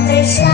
Mother's